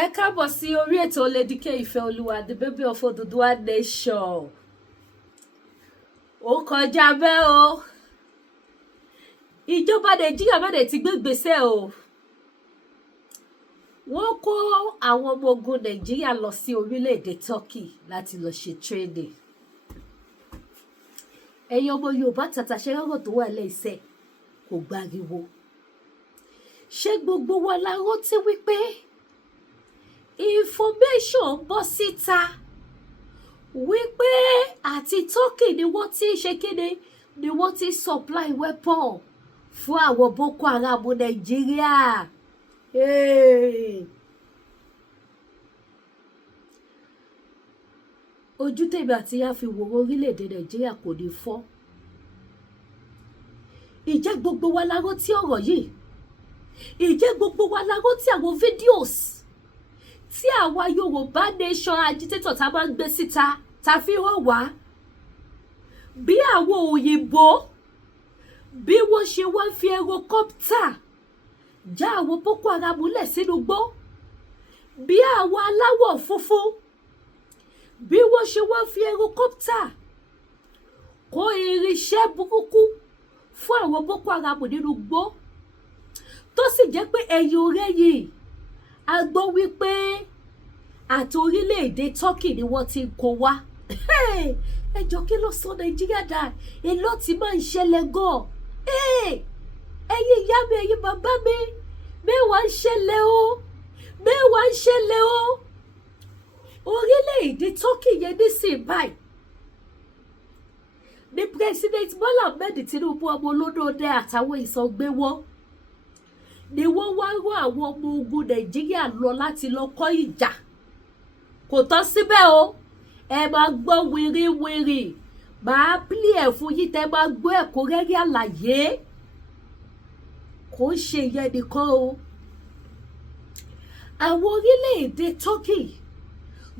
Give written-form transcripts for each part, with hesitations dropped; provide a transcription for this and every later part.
Ẹ káàbọ̀ sí orí ètò Lédìkè Ìfẹ́olúwa, the baby of Odùduwà nation. Ó kọjá bẹ́ẹ̀ o. Ìjọba Nàìjíríà má dẹ̀ ti gbé ìgbésẹ̀ o. Wọ́n kó àwọn ọmọ ogun Nàìjíríà lọ sí orílẹ̀-èdè Turkey láti lọ ṣe training. Ẹ̀yin ọmọ Yorùbá tàtà ṣe rọ́rọ̀ tó wà lẹ́sẹ̀ kò gbariwo. Ṣé gbogbo wa la rántí wípé information bọ́ síta wípé àti Turkey ni wọ́n ti ṣe kíni ni wọ́n ti supply weapon fún àwọn Boko Haram Nàìjíríà. Ojú tèmi àti yá fi wo orílẹ̀-èdè Nàìjíríà kò ní fọ́. Ìjẹ́ gbogbo wa la rántí ọ̀rọ̀ yìí? Ìjẹ́ gbogbo wa la rántí àwọn videos tí àwa Yorùbá nation agitator ta máa ń gbé síta ta fi hàn wá bí àwọn òyìnbó bí wọ́n ṣe wá fi helicopter já àwọn Boko Haram lẹ̀ sínú igbó, bí àwọn aláwọ̀ funfun bí wọ́n ṣe wá fi helicopter kó irinṣẹ́ burúkú fún àwọn Boko Haram nínú igbó, tó sì jẹ́ pé ẹ̀yìn ọ̀rẹ́yìn a gbọ́ wípé àti orílẹ̀-èdè Turkey ni wọ́n ti ń kó wá. Ẹjọ́ kí ló sọ Nàìjíríà dà? Èló ti máa ń ṣẹlẹ̀ gan. Ẹ̀yin ìyá mi, ẹ̀yin bàbá mi, mẹ́wàá ń ṣẹlẹ̀ o, mẹ́wàá ń ṣẹlẹ̀ o. Orílẹ̀-èdè Turkey yẹn nísìnyí báyìí ni President Bola Ahmed Tinubu ọmọ olódòdó àtàwọn ìsọgbéwọ́ ni wọ́n wá rán àwọn ọmọ ogun Nàìjíríà lọ láti lọ kọ́ ìjà. Kò tán síbẹ̀ o, ẹ máa gbọ́ wìrìwìrì, màá pílì ẹ̀ fún yín tẹ́ máa gbọ́ ẹ̀kúnrẹ́rẹ́ àlàyé. Kò ń ṣe ìyẹn nìkan o. Àwọn orílẹ̀-èdè Turkey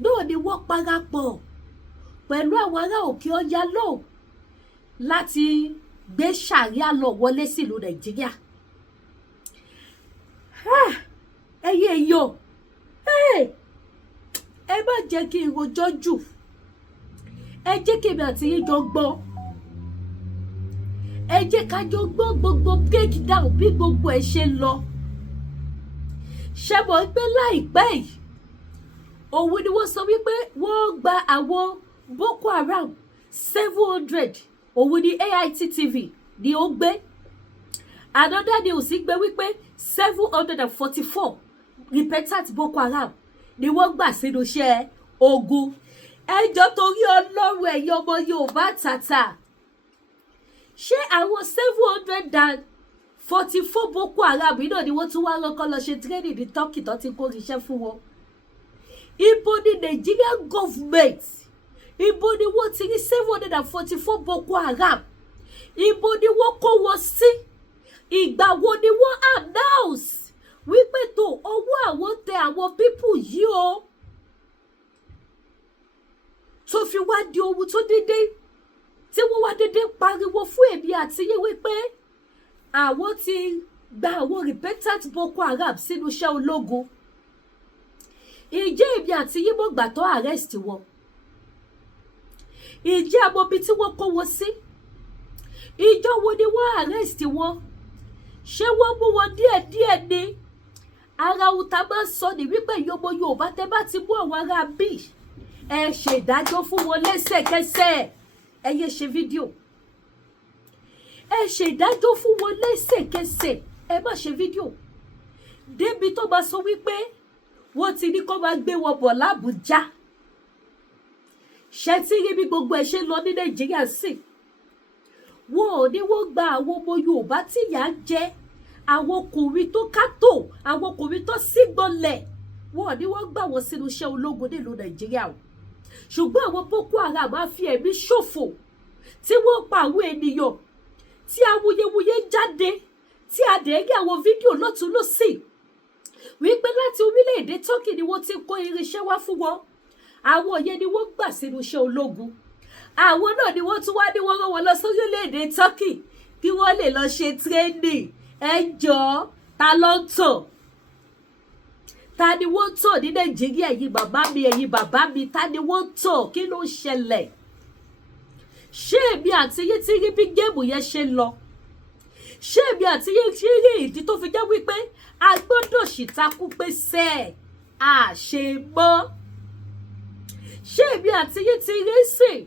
náà ni wọ́n parapọ̀ pẹ̀lú àwọn ará òkè ọya lọ láti gbé ṣàríà lọ wọlé sílùú Nàìjíríà. Ẹyẹ èèyàn, ẹ má jẹ́ kí n rojọ́ jù, ẹ jẹ́ kí èmi àti yín jọ gbọ́, ẹ jẹ́ ká jọ gbọ́ gbogbo breakdown bí gbogbo ẹ̀ ṣe lọ. Ṣé mọ̀ pé láìpẹ́ yìí òun ni wọ́n sọ wípé wọ́n gba àwọn Boko Haram 700, òun ni AIT TV ni ó gbé. Another news gbé wípé 744 repentant Boko Haram ni wọ́n gbà sínú iṣẹ́ ogun. Ẹjọ́ torí Ọlọ́run ẹ̀yin ọmọ Yorùbá tàtà, ṣé àwọn 744 Boko Haram náà ni wọ́n tún wá rọ́kọ́ lọ ṣe training ní Turkey tó ti kó iṣẹ́ fún wọn? Ibo ni Nigerian government, ibo ni wọ́n ti rí 744 Boko Haram? Ibo ni wọ́n kó wọn sí? Ìgbà wo ni wọ́n announce wípé tó ọwọ́ àwọn tẹ àwọn pípù yìí o? Tó fi wá di ohun tó dédé tí wọ́n wá dédé pariwo fún èmi àti yín wípé àwọn ti gba àwọn repentant Boko Haram sínú iṣẹ́ ológun. Ìjẹ́ èmi àti yín mọ̀ gbà tó arrest wọn? Ìjẹ́ àmọ́ ibi tí wọ́n kó wọn sí? Ìjọ wo ni wọ́n arrest wọn? Ṣé wọ́n mú wọn díẹ̀díẹ̀ ni? Ara ohun tá máa ń sọ ní wípé ìyọmọ Yorùbá tẹ́ bá ti mú àwọn ará bí ẹ ṣe ìdájọ́ fún wọn lẹ́sẹ̀kẹsẹ̀. Ẹ yé ṣe fídíò, ẹ ṣe ìdájọ́ fún wọn lẹ́sẹ̀kẹsẹ̀, ẹ má ṣe fídíò débi tó máa sọ wípé wọ́n ti ní kó máa gbé wọn bọ̀ l'Ábùjá. Ṣé tí rí bí gbogbo ẹ̀ ṣe lọ ní Nàìjíríà sí? Wọn ò ní wọ́n gba àwọn ọmọ Yorùbá tí ìyà ń jẹ, àwọn ọkùnrin tó kátó, àwọn ọkùnrin tó sígbọnlẹ̀, wọn ò ní wọ́n gbà wọ́n sínú iṣẹ́ ológun nílùú Nàìjíríà o. Ṣùgbọ́n àwọn Boko Haram máa fi ẹ̀mí ṣòfò tí wọ́n pa àwọn ènìyàn, tí awuyewuye jáde, tí a dẹ̀ rí àwọn fídíò lọ́tún lọ́sì wípé láti orílẹ̀-èdè Turkey ni wọ́n ti kó irinṣẹ́ wá fún wọn. Àwọn yẹn ni wọ́n gbà sínú iṣẹ́ ológun. Àwọn náà ni wọ́n tún wá ní wọ́n rán wọn lọ sórílẹ̀-èdè Turkey kí wọ́n lè lọ ṣe training. Ẹ jọ̀ọ́, ta ló ń tàn? Ta ni wọ́n tọ̀ ní Nàìjíríà ẹ̀yin bàbá mi ta ni wọ́n tọ̀ kí ló ń ṣẹlẹ̀? Ṣé èmi àti yín ti rí bí géèmù yẹn ṣe lọ? Ṣé èmi àti yín ti rí ìdí tó fi jẹ́ wípé a gbọ́dọ̀ ṣìtakú pé sẹ́ẹ̀ a ṣe mọ́? Ṣé èmi àti yín ti rí sìn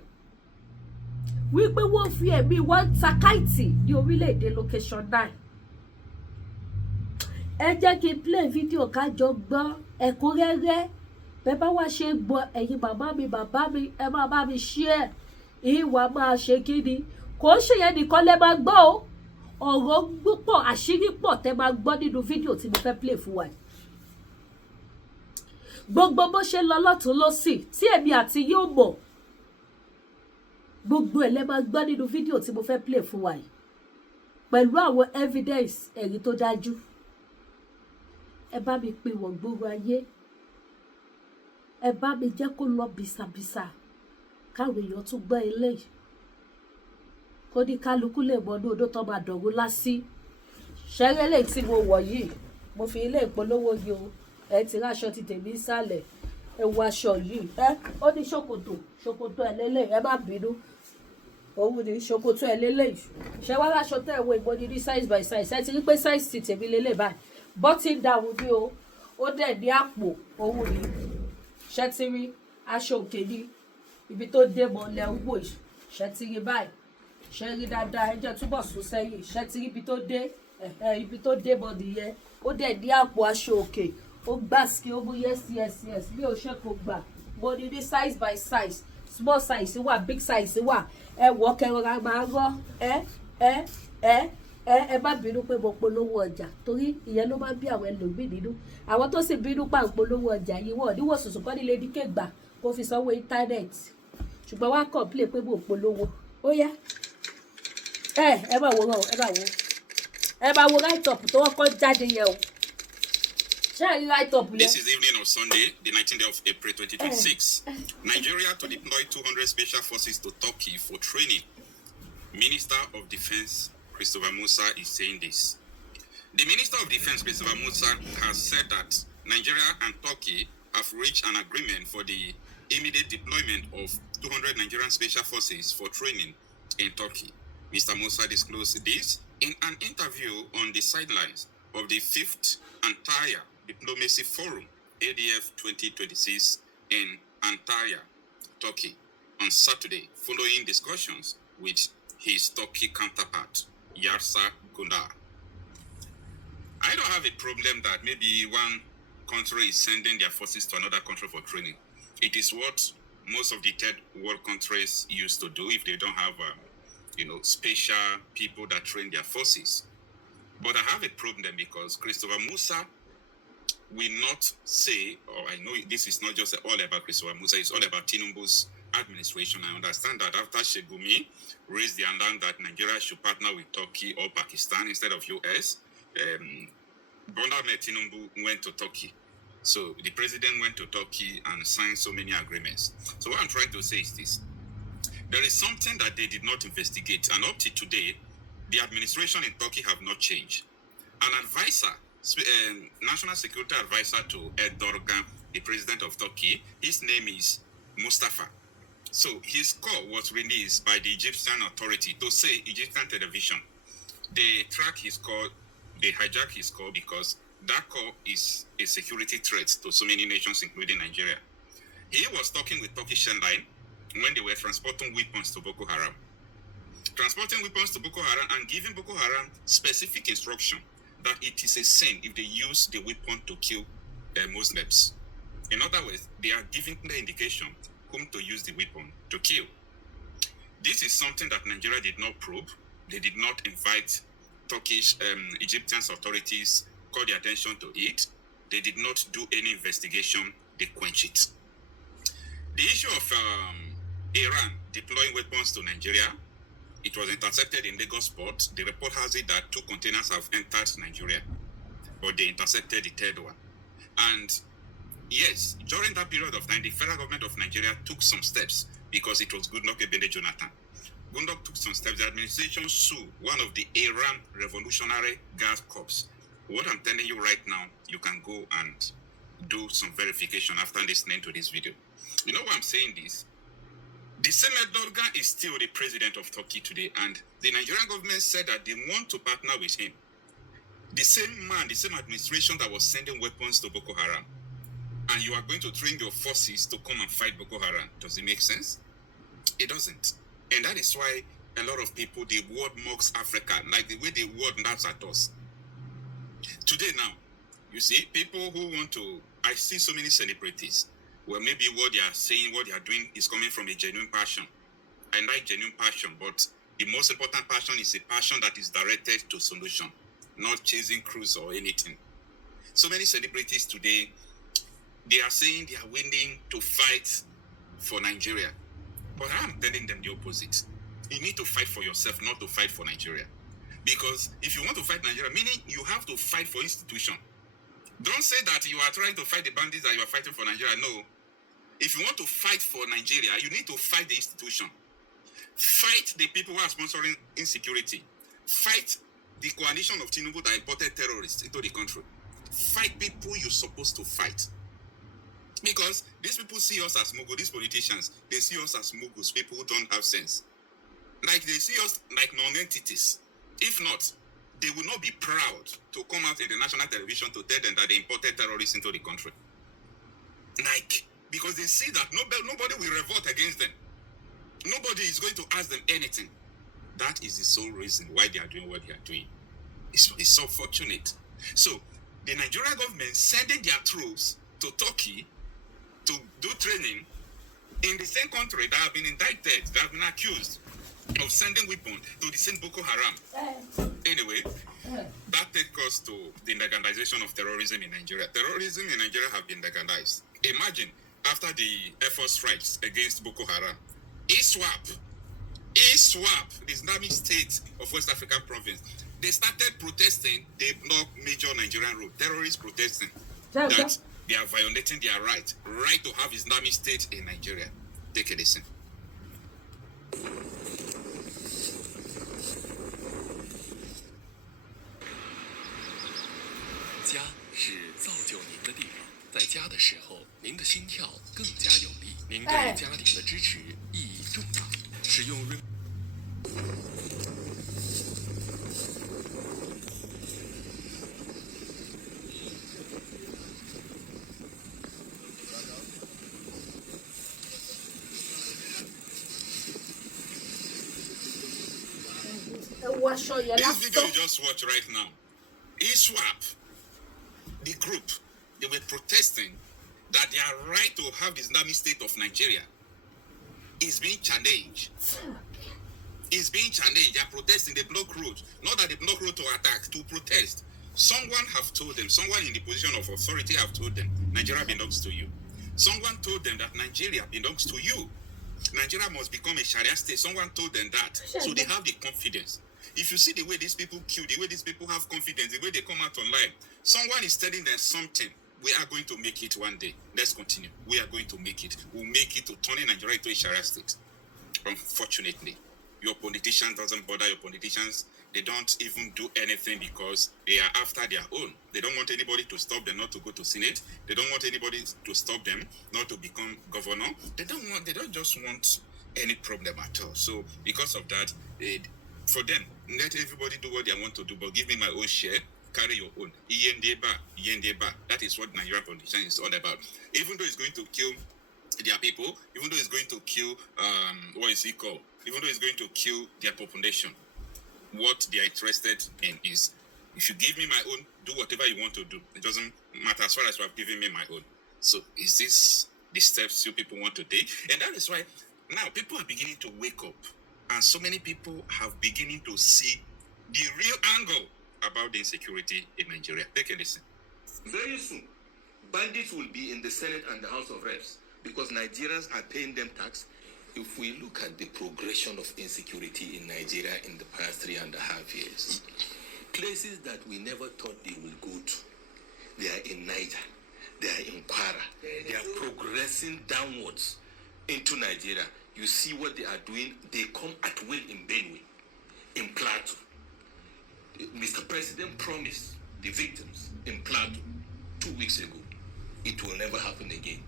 wípé wọ́n fi ẹ̀mí wọn ta káìtì ní orílẹ̀-èdè location 9? Ẹ jẹ́ kí n play fídíò kájọ gbọ́ ẹ̀kúnrẹ́rẹ́. Bẹ́ẹ̀ bá wá ṣe gbọ́ ẹ̀yin bàbá mi ẹ máa bá mi share. Ìwà máa ṣe kíni? Kò ń ṣèyẹn nìkan lẹ máa gbọ́ o. Ọ̀rọ̀ púpọ̀ àṣírí pọ̀ tẹ́ máa gbọ́ nínú fídíò tí mo fẹ́ play fún wa. Gbogbo bó ṣe lọ lọ́tún lọ́sì tí èmi àti yóò mọ̀. Gbogbo ẹ̀ lẹ máa gbọ́ nínú fídíò tí mo fẹ́ play fún wa yìí. Pẹ̀lú àwọn evidence ẹ̀rí tó dájú. Ẹ bá mi pín wọ̀n gbogbo ayé. Ẹ bá mi jẹ́ kó lọ bìsàbìsà. Káwọn èèyàn tún gbọ́ eléyìí. Kó ní kálukú lè mọ ní odó tó máa dọ̀rú lásì. Ṣẹ́rẹ́ eléyìí tí mo wọ̀ yìí. Mo fi ilé ìpolówó yìí o. Ẹ ti ráṣọ ti tèmi sálẹ̀. Ẹ wo aṣọ yìí. Ó ní ṣòkòtò ẹ̀ lélẹ̀. Ẹ má bínú. Òun ni ṣòkòtò ẹ̀ lélẹ̀ yìí. Ṣé wá ráṣọ tẹ́ ẹ̀ wo ìmọ̀ ní size by size. Ẹ ti rí pé size ti tèmi lélẹ̀ báyìí. Button down ni o. Ó dẹ̀ ní àpò. Òun ni. Ṣé ti rí aṣọ òkè ni? Ibi tó dé mọ́ lẹ ń wò yìí. Ṣé ti rí báyìí? Ṣé rí dáadáa? Ẹ jẹ́ túbọ̀ sún sẹ́yìn. Ṣé ti rí ibi tó dé? Ibi tó dé mọ́ nìyẹn. Ó dẹ̀ ní àpò aṣọ òkè. Ó gbà sí ó mú yes bí o ṣe kò gbà. Mo ní ní size by size. Small size wà, big size wà. Ẹ wọ́ kẹrọra máa rọ́. Ẹ má bínú pé mo polówó ọjà torí ìyẹn ló máa ń bí àwọn ẹlòmíì nínú. Àwọn tó sì bínú pa ń polówó ọjà yìí wọ́n níwò sùsù kọ́ nílé díkè gbà kó fi sanwó íńtánẹ́ẹ̀tì. Ṣùgbọ́n wá complain pé mo polówó. Ó yá. Ẹ bá wo rán o, ẹ bá wo right up tó wọ́n kọ́ jáde yẹn o. This is the evening of Sunday, the 19th of April 2026. Nigeria to deploy 200 special forces to Turkey for training. Minister of Defense Christopher Musa is saying this. The Minister of Defense Christopher Musa has said that Nigeria and Turkey have reached an agreement for the immediate deployment of 200 Nigerian special forces for training in Turkey. Mr. Musa disclosed this in an interview on the sidelines of the 5th Antalya Diplomacy Forum, ADF 2026, in Antalya, Turkey, on Saturday, following discussions with his Turkey counterpart, Yarsa Gundar. I don't have a problem that maybe one country is sending their forces to another country for training. It is what most of the third world countries used to do if they don't have, special people that train their forces. But I have a problem because Christopher Musa will not say, or I know this is not just all about Christopher Musa, it's all about Tinubu's administration. I understand that after Shegumi raised the alarm that Nigeria should partner with Turkey or Pakistan instead of US, Bola Ahmed Tinubu went to Turkey. So the president went to Turkey and signed so many agreements. So what I'm trying to say is this. There is something that they did not investigate, and up to today, the administration in Turkey have not changed. An advisor, national security advisor to Erdogan, the president of Turkey, his name is Mustafa. So his call was released by the Egyptian authority to say Egyptian television. They track his call, they hijack his call because that call is a security threat to so many nations, including Nigeria. He was talking with Turkish Airlines when they were transporting weapons to Boko Haram. Transporting weapons to Boko Haram and giving Boko Haram specific instruction that it is a sin if they use the weapon to kill Muslims. In other words, they are giving clear indication whom to use the weapon to kill. This is something that Nigeria did not probe. They did not invite Turkish, Egyptian authorities, call the attention to it. They did not do any investigation. They quench it. The issue of Iran deploying weapons to Nigeria, it was intercepted in Lagos port. The report has it that 2 containers have entered Nigeria, but they intercepted the third one. And yes, during that period of time, the federal government of Nigeria took some steps because it was Goodluck Ebele Jonathan. Goodluck took some steps. The administration sued one of the Iran Revolutionary Guard Corps. What I'm telling you right now, you can go and do some verification after listening to this video. You know why I'm saying this? The same Erdogan is still the president of Turkey today, and the Nigerian government said that they want to partner with him. The same man, the same administration that was sending weapons to Boko Haram, and you are going to train your forces to come and fight Boko Haram. Does it make sense? It doesn't. And that is why a lot of people, the world mocks Africa, like the way the world laughs at us. Today now, you see, people who want to, I see so many celebrities. Well, maybe what they are saying, what they are doing is coming from a genuine passion. I like genuine passion, but the most important passion is a passion that is directed to solution, not chasing crews or anything. So many celebrities today, they are saying they are willing to fight for Nigeria. But I'm telling them the opposite. You need to fight for yourself, not to fight for Nigeria. Because if you want to fight Nigeria, meaning you have to fight for institution. Don't say that you are trying to fight the bandits that you are fighting for Nigeria. No. If you want to fight for Nigeria, you need to fight the institution. Fight the people who are sponsoring insecurity. Fight the coalition of Tinubu that imported terrorists into the country. Fight people you're supposed to fight. Because these people see us as mugu, these politicians, they see us as mugus, people who don't have sense. Like they see us like non-entities. If not, they will not be proud to come out in the national television to tell them that they imported terrorists into the country. Like, because they see that nobody will revolt against them. Nobody is going to ask them anything. That is the sole reason why they are doing what they are doing. It's so fortunate. So, the Nigerian government sending their troops to Turkey to do training in the same country that have been indicted, that have been accused of sending weapons to the same Boko Haram. Anyway, that takes us to the legalization of terrorism in Nigeria. Terrorism in Nigeria have been legalized. Imagine, after the Air Force strikes against Boko Haram, ISWAP, the Islamic State of West African province, they started protesting. They blocked major Nigerian road. Terrorists protesting that they are violating their right to have Islamic State in Nigeria. Take a listen. 家是造就您的地方，在家的时候，您的心跳更加有力，您对家庭的支持意义重大。使用润。This video you just watched right now, ISWAP, the group, they were protesting that their right to have the Islamic State of Nigeria is being challenged. It's being challenged. They are protesting. They block roads. Not that they block road to attack, to protest. Someone have told them, someone in the position of authority have told them, Nigeria belongs to you. Someone told them that Nigeria belongs to you. Nigeria must become a Sharia state. Someone told them that. So they have the confidence. If you see the way these people kill, the way these people have confidence, the way they come out online, someone is telling them something. We are going to make it one day. Let's continue. We are going to make it. We'll make it to turning Nigeria into a Sharia state. Unfortunately, your politicians doesn't bother. Your politicians, they don't even do anything because they are after their own. They don't want anybody to stop them not to go to Senate. They don't want anybody to stop them not to become governor. They don't just want any problem at all. So because of that, for them, let everybody do what they want to do, but give me my own share. Carry your own. Iyendeba. That is what Nigerian politician is all about. Even though it's going to kill their people, even though it's going to kill, what is it called? Even though it's going to kill their population, what they are interested in is, if you give me my own, do whatever you want to do. It doesn't matter as far as you have given me my own. So is this the steps you people want to take? And that is why now people are beginning to wake up. And so many people have beginning to see the real angle about the insecurity in Nigeria. Take a listen. Very soon, bandits will be in the Senate and the House of Reps because Nigerians are paying them tax. If we look at the progression of insecurity in Nigeria in the past 3.5 years, places that we never thought they will go to, they are in Niger, they are in Kwara, they are progressing downwards into Nigeria. You see what they are doing. They come at will in Benue, in Plateau. Mr. President promised the victims in Plateau 2 weeks ago. it will never happen again.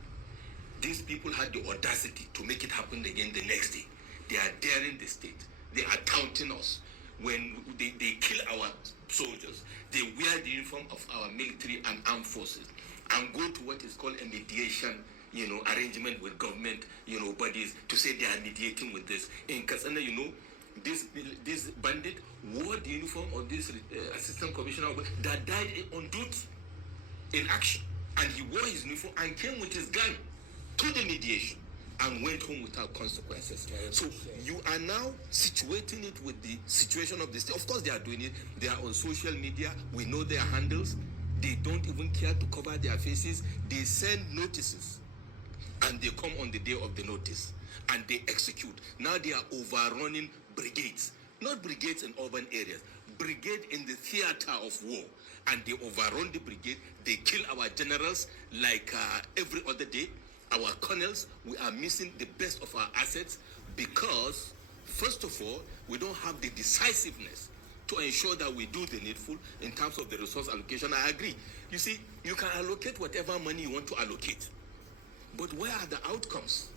These people had the audacity to make it happen again the next day. They are daring the state. They are taunting us. When they kill our soldiers, they wear the uniform of our military and armed forces and go to what is called a mediation, arrangement with government, bodies to say they are mediating with this. In Kasana, this bandit wore the uniform of this assistant commissioner that died on duty in action, and he wore his uniform and came with his gun to the mediation and went home without consequences. So you are now situating it with the situation of the state. Of course they are doing it. They are on social media. We know their handles. They don't even care to cover their faces. They send notices and they come on the day of the notice and they execute. Now they are overrunning brigades. Not brigades in urban areas. Brigade in the theater of war. And they overrun the brigade. They kill our generals like every other day. Our colonels, we are missing the best of our assets because, first of all, we don't have the decisiveness to ensure that we do the needful in terms of the resource allocation. I agree. You see, you can allocate whatever money you want to allocate. But where are the outcomes?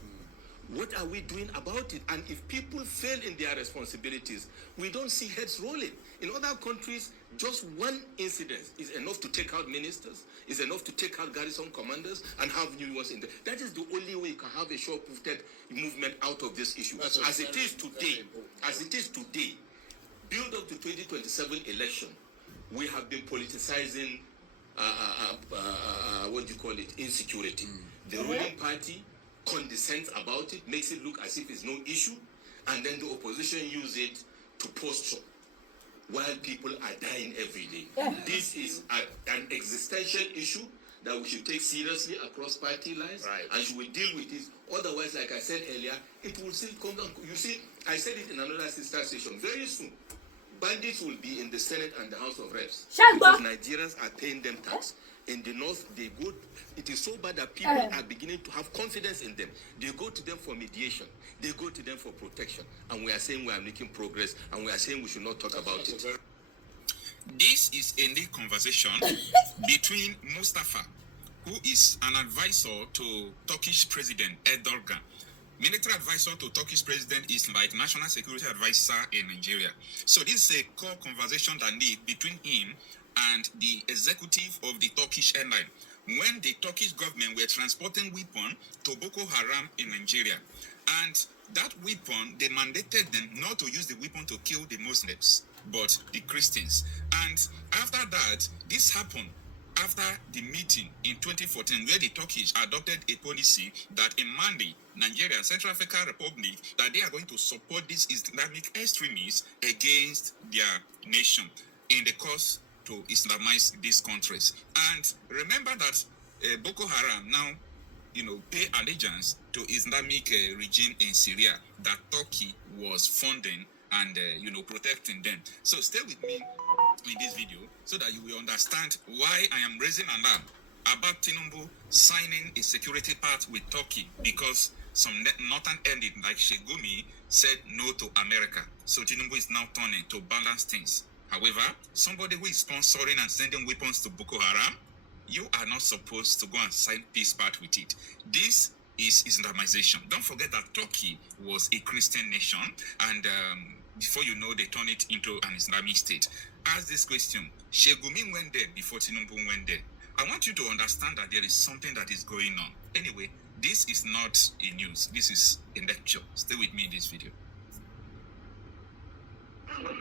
What are we doing about it? And if people fail in their responsibilities, we don't see heads rolling. In other countries, just one incident is enough to take out ministers, is enough to take out garrison commanders and have new ones in there. That is the only way you can have a sure-footed movement out of this issue. As it is today, build up to 2027 election, we have been politicizing, insecurity. The ruling party condescends about it, makes it look as if it's no issue, and then the opposition use it to posture while people are dying every day. This is an existential issue that we should take seriously across party lines, and we will deal with it. Otherwise, like I said earlier, it will still come down. You see, I said it in another sister station. Very soon, bandits will be in the Senate and the House of Reps because Nigerians are paying them tax. In the north, they go. It is so bad that people are beginning to have confidence in them. They go to them for mediation. They go to them for protection. And we are saying we are making progress, and we are saying we should not talk about it. This is a new conversation between Mustafa, who is an advisor to Turkish President Erdogan. Military advisor to Turkish president is like national security advisor in Nigeria. So this is a core conversation that need between him and the executive of the Turkish airline when the Turkish government were transporting weapons to Boko Haram in Nigeria. And that weapon, they mandated them not to use the weapon to kill the Muslims, but the Christians. And after that, this happened after the meeting in 2014 where the Turkish adopted a policy that in Mali, Nigeria, Central African Republic, that they are going to support these Islamic extremists against their nation in the cause to Islamize these countries. And remember that Boko Haram now, pay allegiance to Islamic regime in Syria that Turkey was funding and, protecting them. So stay with me in this video so that you will understand why I am raising an alarm about Tinubu signing a security pact with Turkey, because some northern elite like Shegumi said no to America. So Tinubu is now turning to balance things. However, somebody who is sponsoring and sending weapons to Boko Haram, you are not supposed to go and sign peace pact with it. This is Islamization. Don't forget that Turkey was a Christian nation, and before you know, they turned it into an Islamic state. Ask this question: Shegumi went there before Tinubu went there. I want you to understand that there is something that is going on. Anyway, this is not a news. This is a lecture. Stay with me in this video.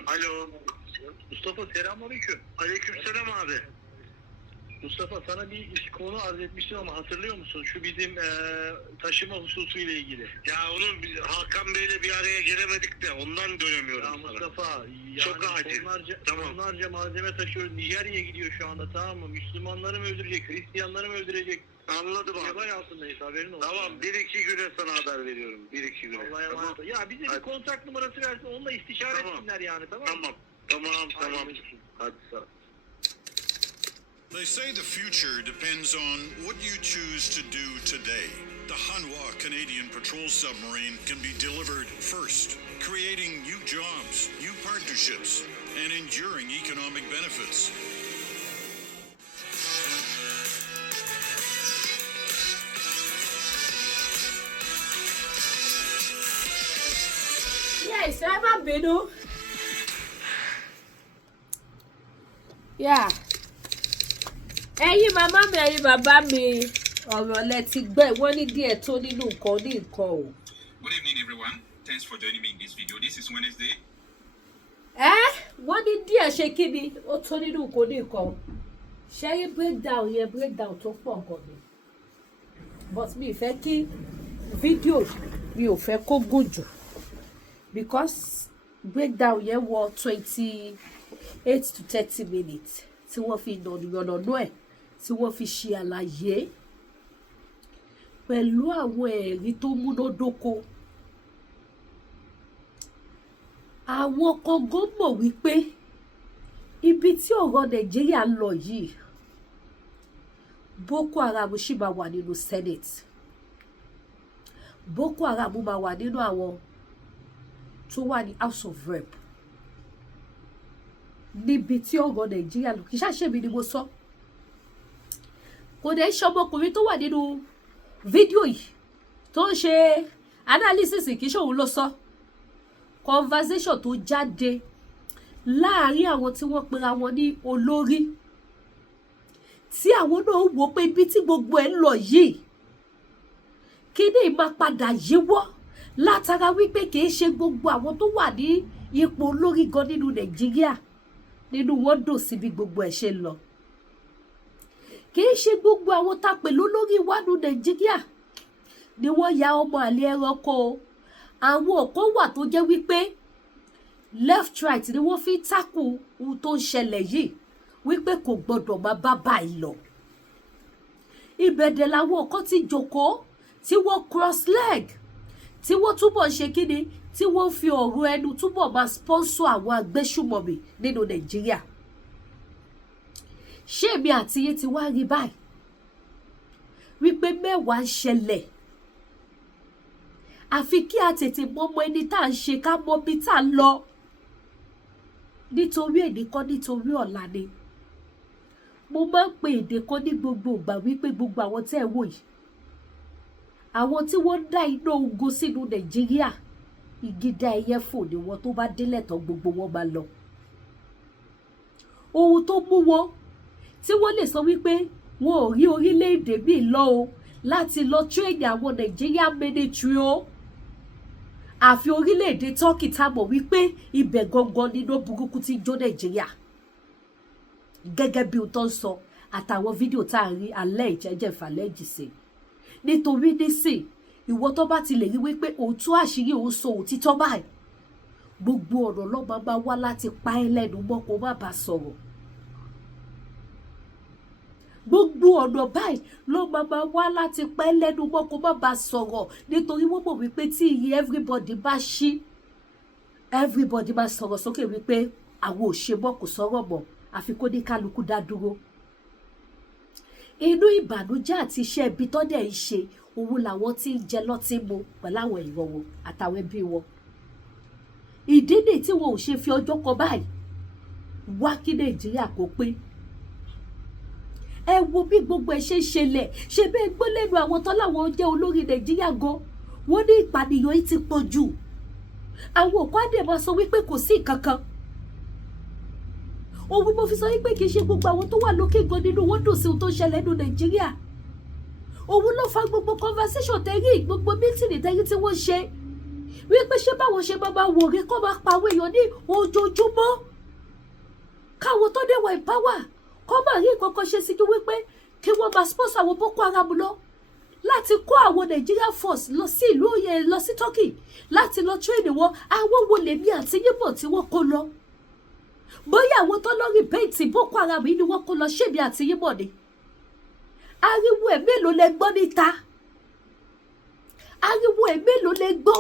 Alo. Mustafa selamünaleyküm. Aleykümselam abi. Mustafa sana bir konu arz etmiştim ama hatırlıyor musun? Şu bizim taşıma hususuyla ilgili. Ya onun Hakan Bey'le bir araya gelemedik de ondan dönemiyorum ya sana. Mustafa yani çok acil. Onlarca malzeme taşıyoruz. Nijerya'ya gidiyor şu anda, tamam mı? Müslümanları mı öldürecek, Hristiyanları mı öldürecek? Anladım abi. Cebay altındayız, haberin olsun. Tamam, 1-2 güne sana haber veriyorum. 1-2 güne. Allah'a emanet ol. Ya bize bir kontak numarası versin, onunla istişare etsinler yani, tamam mı? Tamam. Hadi sağ ol. They say the future depends on what you choose to do today. The Hanwha Canadian patrol submarine can be delivered first, creating new jobs, new partnerships, and enduring economic benefits. guys, ẹ má bínú. Yeah. Ẹ̀yin màmá mi, ẹ̀yin bàbá mi, ọ̀rọ̀ lẹ ti gbọ́ wọ́n ní díẹ̀ tó nínú nǹkan ní nǹkan o. Good evening, everyone. Thanks for joining me in this video. This is Wednesday. Wọ́n ní díẹ̀ ṣe kí ni ó tó nínú nǹkan ní nǹkan. Ṣẹ́yìn breakdown tó pọ̀ gan ni. But mi ì fẹ́ kí fídíò mi ò fẹ́ kó gùn jù. Because breakdown yẹn wọ 28 to 30 minutes tí wọ́n fi yànnàná ẹ̀ tí wọ́n fi ṣe àlàyé pẹ̀lú àwọn ẹ̀rí tó múnádóko. Àwọn kan gan mọ̀ wípé ibi tí ọ̀rọ̀ Nàìjíríà ń lọ yìí Boko Haram ṣì máa wà nínú Senate. Boko Haram máa wà nínú àwọn tó wà ní House of Rep. Níbi tí ọ̀rọ̀ Nàìjíríà lọ kì í ṣàṣẹ mi ni mo sọ. Kò dé ṣe ọmọkùnrin tó wà nínú fídíò yìí tó ń ṣe analysis kì í ṣe òun ló sọ. Conversation tó jáde láàárín àwọn tí wọ́n pera wọn ní olórí tí àwọn náà wò pé ibi tí gbogbo ẹ̀ ń lọ yìí kí ni máa padà yíwọ́ látara wípé kì í ṣe gbogbo àwọn tó wà ní ipò olórí gan nínú Nàìjíríà nínú wọn dùn sí bí gbogbo ẹ̀ ṣe lọ. Kì í ṣe gbogbo àwọn tá pè lólórí wánú Nàìjíríà ni wọ́n ya ọmọ àlè ẹranko. Àwọn kan wà tó jẹ́ wípé left right ni wọ́n fi tákù ohun tó ń ṣẹlẹ̀ yìí wípé kò gbọdọ̀ máa bá báyìí lọ. Ìbẹ̀dẹ̀ làwọn kan ti jókòó tí wọ́n cross leg tí wọ́n túbọ̀ ṣe kíni tí wọ́n fi ọ̀rọ̀ ẹnu túbọ̀ máa sponsor àwọn agbésùmọ̀mí nínú Nàìjíríà. Ṣé èmi àti yín ti wá rí báyìí wípé mẹ́wàá ń ṣẹlẹ̀ àfi kí a tètè mọ ọmọ ẹni tá à ń ṣe ká mọ bí tá à ń lọ nítorí èdè kan nítorí ọ̀la ni. Mo máa ń pe èdè kan ní gbogbo ìgbà wípé gbogbo àwọn tẹ́ ẹ wò yìí àwọn tí wọ́n dá iná ogun sínú Nàìjíríà ìgídá ẹyẹ fò ni wọn tó bá délẹ̀ tán gbogbo wọn máa lọ. Ohun tó mú wọn tí wọ́n lè sọ wípé wọn ò rí orílẹ̀-èdè míì lọ o láti lọ tírèèdì àwọn Nàìjíríà military o àfi orílẹ̀-èdè Turkey tá mọ̀ wípé ibẹ̀ gangan nínú burúkú tí ń jó Nàìjíríà gẹ́gẹ́ bí o tó ń sọ àtàwọn fídíò tá à ń rí alẹ́ ìjẹ́jẹ́ ìfàlẹ́ ìjìṣẹ́. Nítorí nísìn ìwọ tó bá ti lè rí wípé òun tú àṣírí òun sọ òtítọ́ báyìí gbogbo ọ̀rọ̀ ló máa wá láti pa ẹ́ lẹ́nu mọ́ kó má bàa sọ̀rọ̀. Gbogbo ọ̀nà báyìí ló máa wá láti pa ẹ́ lẹ́nu mọ́ kó má bàa sọ̀rọ̀ nítorí wọ́n mọ̀ wípé tí iye everybody bá ṣí everybody máa sọ̀rọ̀ sókè wípé àwọn ò ṣe mọ́ kò sọ̀rọ̀ mọ́ àfi kó ní kálukú dá dúró. Inú ìbànújẹ́ àti iṣẹ́ ibi tó dẹ̀ ń ṣe òun làwọn tí ń jẹ lọ́tí mu pẹ̀lú àwọn ìwọ̀ wọn àtàwọn ẹbí wọn. Ìdí nìyí tí wọn ò ṣe fi ọjọ́ kan báyìí wá kí Nàìjíríà kó pé. Ẹ wo bí gbogbo ẹ ṣe ń ṣẹlẹ̀ ṣe bẹ́ẹ̀ gbọ́ lẹ́nu àwọn tó láwọn jẹ́ olórí Nàìjíríà gan wọ́n ní ìpànìyàn yìí ti pọ̀ jù. Àwọn òkú àdèmọ̀ sọ wípé kò sí ìkankan. Òun mo fi sọ wípé kì í ṣe gbogbo àwọn tó wà lókè gan nínú wọn dùn sí ohun tó ń ṣẹlẹ̀ nínú Nàìjíríà. Òun ló fa gbogbo conversation tẹ́rí gbogbo mítìnì tẹ́rí tí wọ́n ṣe wípé ṣé báwọn ṣe máa wò rí kó máa pa àwọn èèyàn ní ojoojúmọ́ káwọn tó dé wọ ìpáwà kó máa rí nǹkan ṣe sí wípé kí wọ́n máa sponsor àwọn Boko Haram lọ láti kó àwọn Nigeria force lọ sí ìlú yẹn lọ sí Turkey láti lọ train wọn. Àwọn wo lèmi àti yíbọ̀ tí wọ́n kó lọ bóyá àwọn tó lọ rí bẹ́ẹ̀tì Boko Haram yìí ni wọ́n kó lọ ṣèbí àti yíbọ̀ ni. Ariwo ẹ̀ mélòó lẹ gbọ́ níta? Ariwo ẹ̀ mélòó lẹ gbọ́?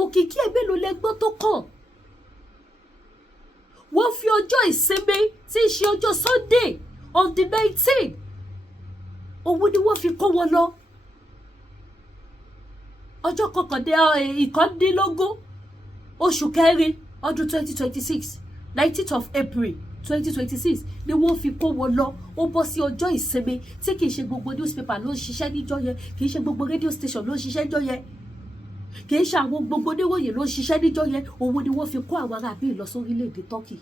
Òkìkí ẹ̀ mélòó lẹ gbọ́ tó kàn? Wọ́n fi ọjọ́ ìsinmi tí í ṣe ọjọ́ Sunday on the 19th òun ni wọ́n fi kó wọn lọ. Ọjọ́ ìkọkàndínlógún oṣù kẹrin ọdún 2026 19th of April 2026 ni wọ́n fi kó wọn lọ. Ó bọ́ sí ọjọ́ ìsinmi tí kì í ṣe gbogbo newspaper ló ń ṣiṣẹ́ níjọ́ yẹn, kì í ṣe gbogbo radio station ló ń ṣiṣẹ́ níjọ́ yẹn. kì í ṣe àwọn gbogbo oníròyìn ló ń ṣiṣẹ́ níjọ́ yẹn òun ni wọ́n fi kó àwọn ará bíi lọ sórílẹ̀-èdè Turkey.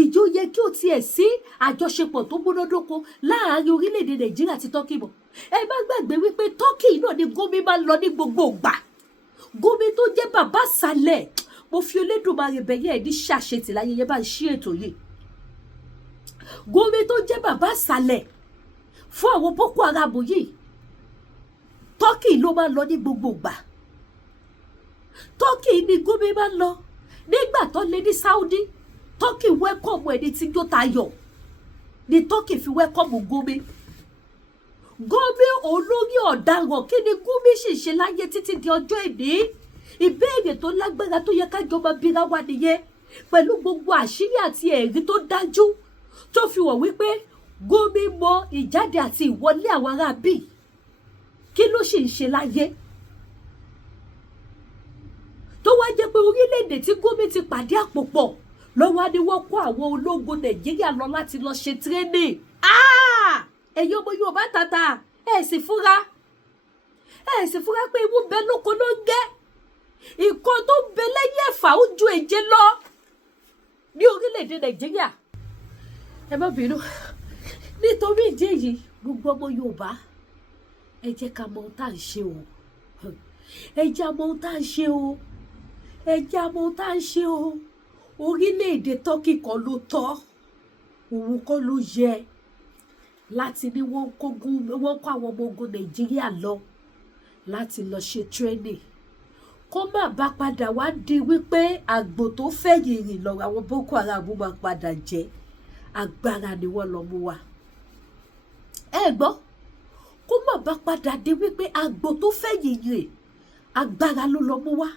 Ìjọ yẹ kí o tiẹ̀ sí àjọṣepọ̀ tó múnádóko láàárín orílẹ̀-èdè Nàìjíríà àti Turkey mọ́. Ẹ má gbàgbé wípé Turkey náà ni Gumi máa ń lọ ní gbogbo ìgbà. Gumi tó jẹ́ bàbá sàlẹ̀, mo fi Olódùmarè bẹ̀yẹ̀ ẹ̀ ní ṣàṣetì láyé yẹn bá ń ṣí ètò yìí. Gumi tó jẹ́ bàbá sàlẹ̀ fún àwọn Boko Haram yìí, Turkey ló máa ń lọ ní gbogbo ìgbà. Turkey ni Gumi máa ń lọ nígbà tó lé ní Saudi. Turkey welcome ẹni tí yóò tayọ̀ ni Turkey fi welcome Gumi. Gumi olórí ọ̀daràn kí ni Gumi sì ṣe láyé títí di ọjọ́ ìní? Ìbéèrè tó lágbára tó yẹ kájọ máa bira wa nìyẹn, pẹ̀lú gbogbo àṣírí àti ẹ̀rí tó dájú tó fi wọ̀ wípé Gumi mọ ìjáde àti ìwọlé àwọn ará bíi. Kí ló sì ń ṣe láyé? Tó wá jẹ́ pé orílẹ̀-èdè tí Gumi ti pàdé àpòpọ̀ lọ́wọ́ ni wọ́n kó àwọn ológun Nàìjíríà lọ láti lọ ṣe training. Ẹ̀yin ọmọ Yorùbá tàtà ẹ̀ sì fúra pé ewu bẹ lóko ló ń gẹ́. Nǹkan tó ń bẹ lẹ́yìn ẹ̀fà ó ju èje lọ ní orílẹ̀-èdè Nàìjíríà. Ẹ má bínú, nítorí ìdí èyí gbogbo ọmọ Yorùbá ẹ jẹ́ ká mọ ohun tá à ń ṣe o. Ẹ jẹ́ mọ ohun tá à ń ṣe o. Ẹ jẹ́ mọ ohun tá à ń ṣe o. Orílẹ̀-èdè Turkey kan ló tọ́, òun kọ́ ló yẹ láti ní wọ́n kó àwọn ọmọ ogun Nàìjíríà lọ láti lọ ṣe training. Kó má bá padà wá di wípé àgbò tó fẹ̀yìn rìn lọ àwọn Boko Haram máa padà jẹ́. Agbára ni wọ́n lọ mú wa. Ẹ gbọ́, kó má bá padà di wípé àgbò tó fẹ̀yìn rìn agbára ló lọ mú wa.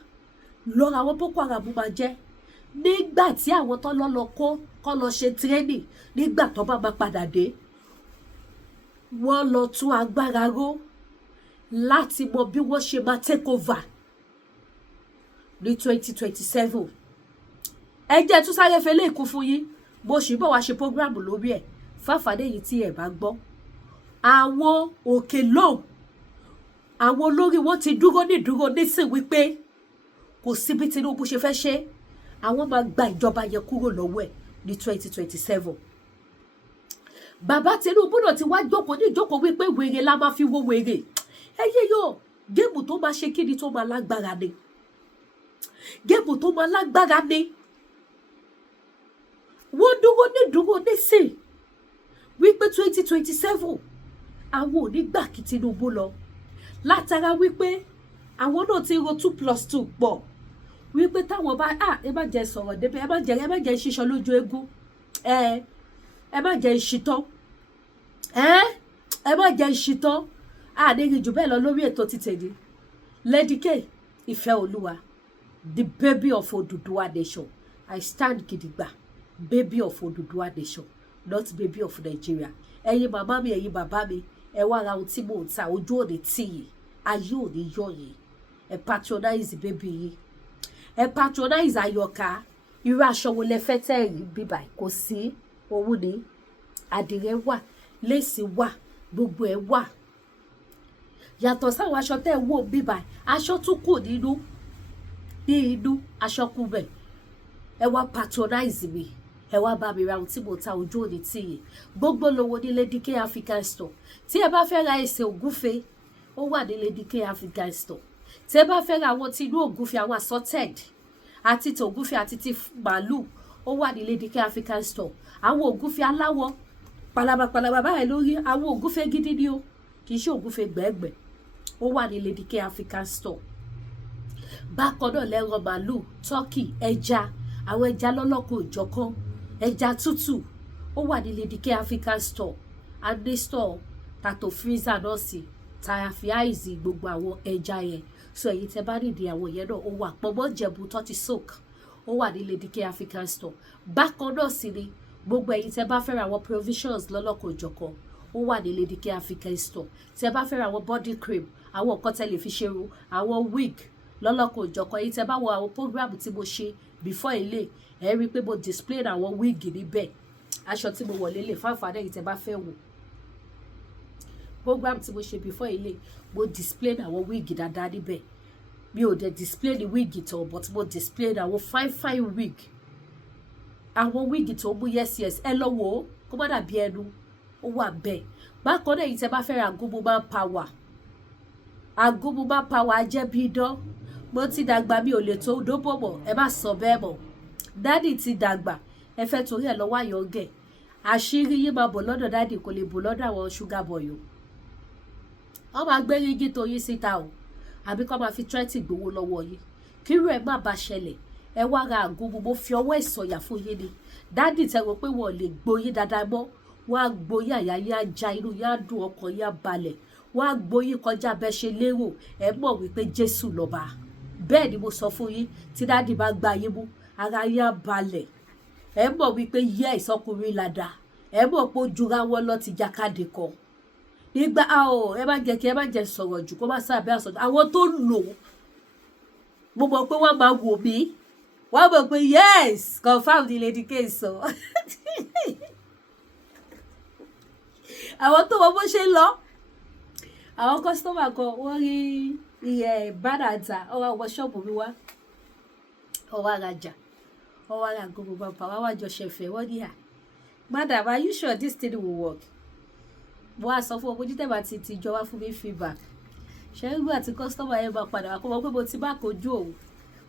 Lọ́ra àwọn Boko Haram máa jẹ́. Nígbà tí àwọn tó lọ kọ́ lọ ṣe training, nígbà tó bá máa padà dé, wọ́n lọ tún agbára ró láti mọ bí wọ́n ṣe máa take over ní 2027. Ẹ jẹ́ tún sáré fẹ́lẹ́ ìkún fún yín bó ṣì bọ̀ wá ṣe prógráàmù lórí ẹ̀ fáfàdé yìí tí ẹ̀ bá gbọ́. Àwọn òkè lọ́hùn, àwọn olórí wọn ti dúró nísìn wípé kò sí bí Tinubu ṣe fẹ́ ṣe, àwọn máa gba ìjọba yẹn kúrò lọ́wọ́ ẹ̀ ní 2027. Bàbá Tinubu náà ti wá jókòó ní ìjókòó wípé wèrè la máa fi wo wèrè. Ẹyẹ yóò géèmù tó máa ṣe kíni tó máa lágbára ni. Géèmù tó máa lágbára ni. Wọ́n dúró nísìn wípé 2027 àwọn ò ní gbà kí Tinubu lọ. Látara wípé àwọn náà ti ro 2+2 pọ̀. Wípé táwọn bá ẹ má jẹ́ sọ̀rọ̀ débẹ̀, ẹ má jẹ́ ṣíṣọ lójú eégún. Ẹ má jẹ́ ìṣìtọ́. Ẹ má jẹ́ ìṣìtọ́. Àdéhìí jù bẹ́ẹ̀ lọ lórí ètò títẹ̀lé. Lady K, Ìfẹ́ Olúwa, the baby of Oduduwa nation. I stand gidigba. Baby of Oduduwa nation, not baby of Nigeria. Ẹ̀yin màmá mi, ẹ̀yin bàbá mi, ẹ wá ra ohun tí mò ń ta, ojú òní tì yín, ayé òní yọ̀ yín. Ẹ patronize baby yín. Ẹ patronize Àyọ̀ká. Irú aṣọ wo lẹ fẹ́ tẹ́ ẹ̀rí bíbà? Kò sí, òun ni. Àdìrẹ wà, léèsì wà, gbogbo ẹ̀ wà. Yàtọ̀ sáwọn aṣọ tẹ́ ẹ wò bíbà, aṣọ tún kù nínú aṣọ kù bẹ̀. Ẹ wá patronize mi. Ẹ wá bá mi ra ohun tí mo ta, ojú òní tì yín. Gbogbo lówó ní Lady K African Store. Tí ẹ bá fẹ́ ra ẹsẹ̀ ògúfe, ó wà ní Lady K African Store. Tí ẹ bá fẹ́ ra àwọn tí inú ògúfe, àwọn assorted àti ti ògúfe àti ti màálù, ó wà ní Lady K African Store. Àwọn ògúfe aláwọ̀ palaba báyìí lórí, àwọn ògúfe gidi ni o, kì í ṣe ògúfe gbẹ̀gbẹ̀. Ó wà ní Lady K African Store. Bákan náà lẹ́ran màálù, turkey, ẹja, àwọn ẹja lọ́lọ́kọ̀ òjọ̀kan, ẹja tútù, ó wà ní Lady K African Store. And the store tato freezer náà sí, tàyàfíàìsì gbogbo àwọn ẹja yẹn. So èyí tẹ́ bá nídìí àwọn yẹn náà, ó wà pọ̀mọ́ Jẹ̀bú tó ti soak, ó wà ní Lady K African Store. Bákan náà sì ni gbogbo èyí tẹ́ bá fẹ́ ra àwọn provisions lọ́lọ́kọ̀ òjọ̀kan, ó wà ní Lady K African Store. Tẹ́ bá fẹ́ ra àwọn body cream, àwọn nǹkan tẹ́ lè fi ṣerun, àwọn wig lọ́lọ́kọ̀ òjọ̀kan. Èyí tẹ́ bá wo àwọn program tí mo ṣe before ilé, ẹ rí pé mo display àwọn wig níbẹ̀. Aṣọ tí mo wọ̀ lélẹ̀ fáfàdé èyí tẹ́ bá fẹ́ wò. program tí mo ṣe before ilé mo display àwọn wig dáadáa níbẹ̀ mi ò dẹ̀ display the wig tó but mo display àwọn fine wig àwọn wig tó mú yes ẹ lọ wò ó kó má dàbí ẹnu ó wà bẹ́ẹ̀ bákan náà èyí tẹ́ bá fẹ́ ra Agumu power ajẹ́ bí idán mo ti dàgbà mi ò lè tó dóbò mọ́ ẹ má sọ bẹ́ẹ̀ mọ́ dádì ti dàgbà ẹ fẹ́ torí ẹ̀ lọ́wọ́ àyọ̀ǹgẹ̀ àṣírí yìí máa bọ̀ lọ́dọ̀ dádì kò lè bọ̀ lọ́dọ̀ àwọn sugar boy o wọ́n máa gbé rígí tó yín síta o àbí kọ́ máa fi tírẹ́tì gbowó lọ́wọ́ yín kírú ẹ̀ má bá ṣẹlẹ̀ ẹ wá ra Agumu mo fi ọwọ́ ìsọ̀yà fún yín ni dádì tẹ́ rò pé wọ́n lè gboyín dáadáa mọ́ wọ́n á gboyín àyà yín á já inú yín á dùn ọkàn yín á balẹ̀ wọ́n á gboyín kọjá bẹ́ẹ̀ ṣe lérò ẹ mọ̀ wípé Jésù lọ́ba bẹ́ẹ̀ ni mo sọ fún yín tí dádì bá gba yín mú ara yín á balẹ̀ ẹ mọ̀ wípé yẹ́ ìsọkùnrin làdá ẹ mọ̀ pé ó jura wọn lọ ti jákàdé kan nígbà ẹ má jẹ sọ̀rọ̀ jù kó má sábẹ́ àsọ̀tọ̀ àwọn tó lò mo mọ̀ pé wọ́n máa wò mí wọ́n mọ̀ pé yes confam ni Lady K sọ àwọn tó mọ bó ṣe lọ àwọn kọ́sítọ́mà kan wọ́n rí iye bánàtà ọwọ́ àwọn ṣọ́ọ̀bù mi wá ọwọ́ arajà ọwọ́ ara Agumu bàbá wa wájọ ṣẹ̀fẹ̀ wọ́n ní madam are you sure this thing will work mo á sọ fún ọmọ ojú tẹ̀bà ti jọba fún mi feedback ṣẹ́gun àti kọ́sítọ́mà yẹn máa padà wá kó mọ̀ pé mo ti bá kojú òun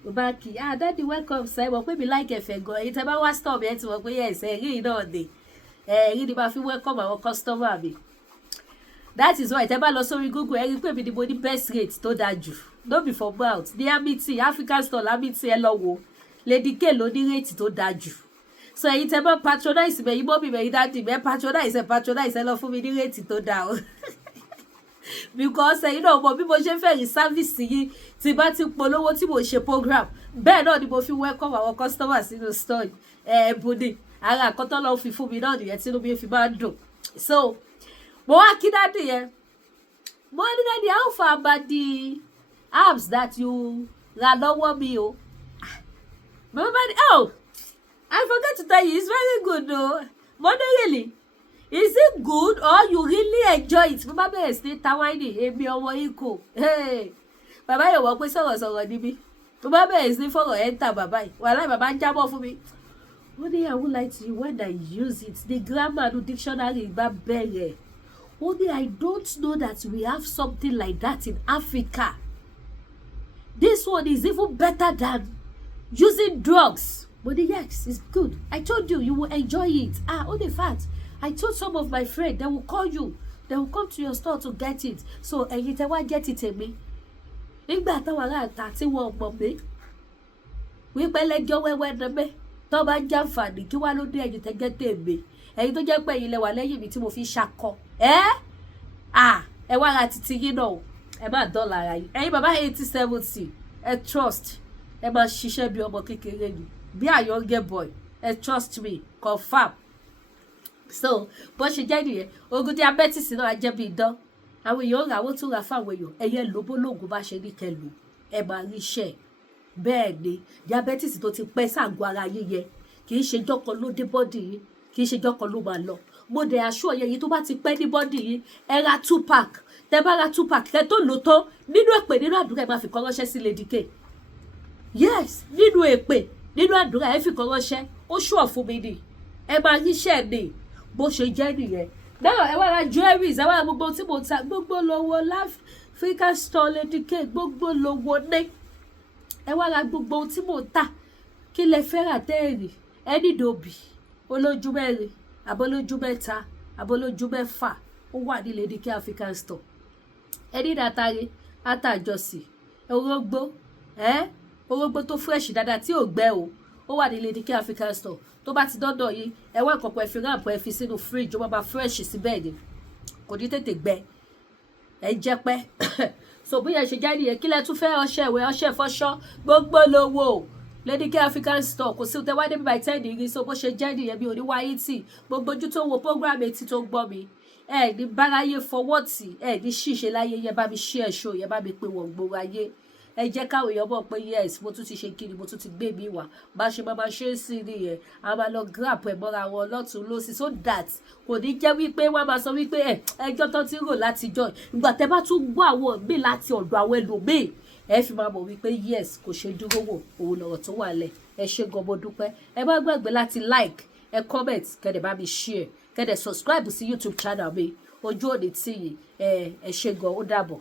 mo bá kí daddy welcome sir mọ̀ pé mi like ẹ̀fẹ̀ gan èyí tẹ́ bá wá stop yẹn ti mọ̀ pé yes ẹ̀rí náà dé ẹ̀rí ni máa fi welcome àwọn kọ́sítọ́mà mi that is why tẹ́ bá lọ sórí Google ẹ rí pé mi ni mo ní best rate tó dáa jù no be for mouth ní amity African store lamity ẹ lọ wo Lady K ló ní rate tó dáa jù so ẹ̀yin tẹ́ bá patronize mẹ́yìn mọ́mí mẹ́yìn dáàdì mẹ́ patronize ẹ lọ fún mi ní rate tó dáa o because ẹ̀yin náà mọ̀ bí mo ṣe fẹ́ rí service yìí tí bá ti polówó tí mo ṣe program bẹ́ẹ̀ náà ni mo fi welcome àwọn customers sínú store ẹ̀ẹ́bùn ni ara àkọ́tọ́ lọ́ọ́ fi fún mi náà nìyẹn tí inú mi fi máa ń dùn so mo wá kí dáàdì yẹn mo ní dáàdì how far about the apps that you ra lọ́wọ́ mi o bàbá ní I forgot to tell you it's very good though but really is it good or you really enjoy it bàbá bẹ̀rẹ̀ sí tawaini èmi ọmọ ikọ̀ bàbá yóò wọ́n pé sọ̀rọ̀sọ̀rọ̀ níbí bàbá bẹ̀rẹ̀ sí fọ̀rọ̀ ẹ̀ ń ta bàbá yìí wàhálà bàbá ń jábọ̀ fún mi wọ́n ní I would like to when I use it the grammar the dictionary bá bẹ̀rẹ̀ wọ́n ní I don't know that we have something like that in Africa this one is even better than using drugs. But yes, it's good. I told you, you will enjoy it. Only fact, I told some of my friends, they will call you. They will come to your store to get it. So, ẹ̀yin tẹ́ wá get it me. Nígbà táwọn ará àta tí wọ́n mọ̀ mí. Wípé lẹ́jọ́ wẹ́wẹ́ dẹ́mẹ́. Tó bá jàǹfààní kí wá ló dé ẹ̀yin tẹ́ get me. Ẹ̀yin tó jẹ́ pé ẹ̀yin lẹ wà lẹ́yìn mi tí mo fi ṣakọ. Ẹ wá ra títí yín náà. Ẹ má dọ́là ara yín. Ẹ̀yin bàbá 80-70. Ẹ trust. Ẹ máa ṣiṣẹ́ bí ọmọ kékeré ni. Be a younger boy trust me confirm so bó ṣe jẹ́ nìyẹn ogun diabetes náà jẹ́ bí idán àwọn èèyàn rà wọ́n tún rà fáwọn èèyàn ẹ̀yẹ lóbólógún bá ṣe ní kẹlù ẹ máa rí iṣẹ́ bẹ́ẹ̀ ni diabetes tó ti pẹ́ ságọ́ ara yíyẹ kì í ṣe jọ́kan ló dé bọ́dì yìí kì í ṣe jọ́kan ló máa lọ mo dẹ̀ aṣọ ọ̀yẹ́ yìí tó bá ti pẹ́ ní bọ́dì yìí ẹ ra 2-pack tẹ bá ra 2-pack kẹ tó lò tó nínú èpè nínú àdúrà ẹ máa fi kọ́ ránṣẹ́ sí Lady K yes nínú èpè nínú àdúrà ẹ fi kọ́ ránṣẹ́ ó ṣùọ̀ fún mi ni ẹ máa ríṣẹ́ mi bó ṣe jẹ́ nìyẹn náà ẹ wá ra jewelries ẹ wá ra gbogbo tí mo ta gbogbo lọ́wọ́ African store Lady K gbogbo lọ́wọ́ ní ẹ wá ra gbogbo tí mo ta kí lẹ fẹ́ rà tẹ́ẹ̀rì ẹ nídòbí olójú mẹ́rin àbólójú mẹ́ta àbólójú mẹ́fà ó wà ní Lady K African store ẹ ní dàtàrí àtàjọsì orógbó orógbó tó fresh dáadáa tí ò gbẹ o ó wà ní Lady K African store tó bá ti dọ́dọ̀ yìí ẹ wá nǹkan kan ẹ fi ráàpù ẹ fi sínú fridge ó máa fresh síbẹ̀ ni kò ní tètè gbẹ ẹ jẹ́ pẹ́ so bóyá ṣe jáde yẹn kí lẹ tún fẹ́ ọṣẹ ìwẹ̀ ọṣẹ ìfọṣọ gbogbo lówó Lady K African store kò sí tẹ wá débi báyìí tẹ́ẹ̀dì rí so bó ṣe jẹ́ nìyẹn bí òní wáyé tì gbogbo ojú tó wo program etí tó gbọ́ mi ẹ ní báráyé fọwọ́ tì ẹ ní ṣìṣe láyé yẹ bá mi ṣí ẹ̀ṣọ́ yẹ bá mi pé wọ́n gbòòrò ayé ẹ jẹ́ káwọn èèyàn mọ̀ pé yes mo tún ti ṣe kiri mo tún ti gbé mi wá bá ṣe máa ṣe é sí nìyẹn a máa lọ grab ẹ̀ mọ́ra wọn lọ́tún lọ́sì so that kò ní jẹ́ wípé wọ́n máa sọ wípé ẹjọ́ tó ti rò látijọ́ ìgbà tẹ́ bá tún gbọ́ àwọn míì láti ọ̀dọ̀ àwọn ẹlòmíì ẹ fi máa mọ̀ wípé yes kò ṣe dúró wò òun lọ̀rọ̀ tó wà lẹ̀ ẹ ṣé gan mo dúpẹ́ ẹ má gbàgbé láti like ẹ comment kẹ́dẹ̀ bá mi share kẹ́dẹ̀ subscribe sí YouTube channel mi ojú òní tì yìí ẹ ṣé gan ó dàbọ̀.